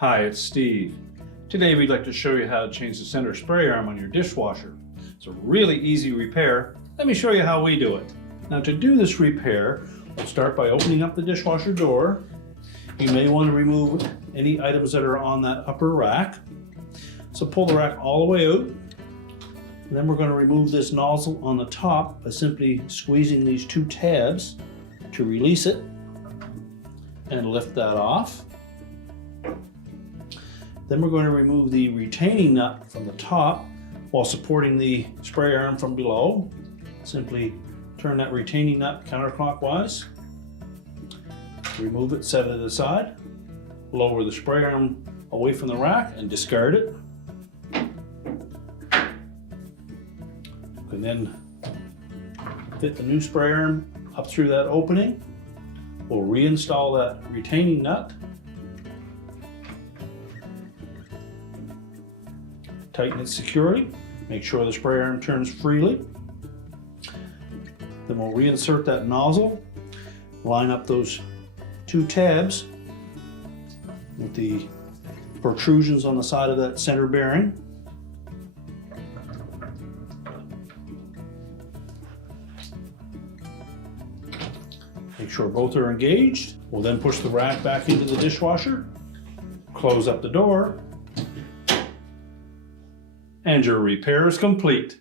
Hi, it's Steve. Today we'd like to show you how to change the center spray arm on your dishwasher. It's a really easy repair. Let me show you how we do it. Now to do this repair, we'll start by opening up the dishwasher door. You may want to remove any items that are on that upper rack. So pull the rack all the way out. And then we're going to remove this nozzle on the top by simply squeezing these two tabs to release it and lift that off. Then we're going to remove the retaining nut from the top while supporting the spray arm from below. Simply turn that retaining nut counterclockwise. Remove it, set it aside. Lower the spray arm away from the rack and discard it. And then fit the new spray arm up through that opening. We'll reinstall that retaining nut. Tighten it securely. Make sure the spray arm turns freely. Then we'll reinsert that nozzle. Line up those two tabs with the protrusions on the side of that center bearing. Make sure both are engaged. We'll then push the rack back into the dishwasher, close up the door, and your repair is complete.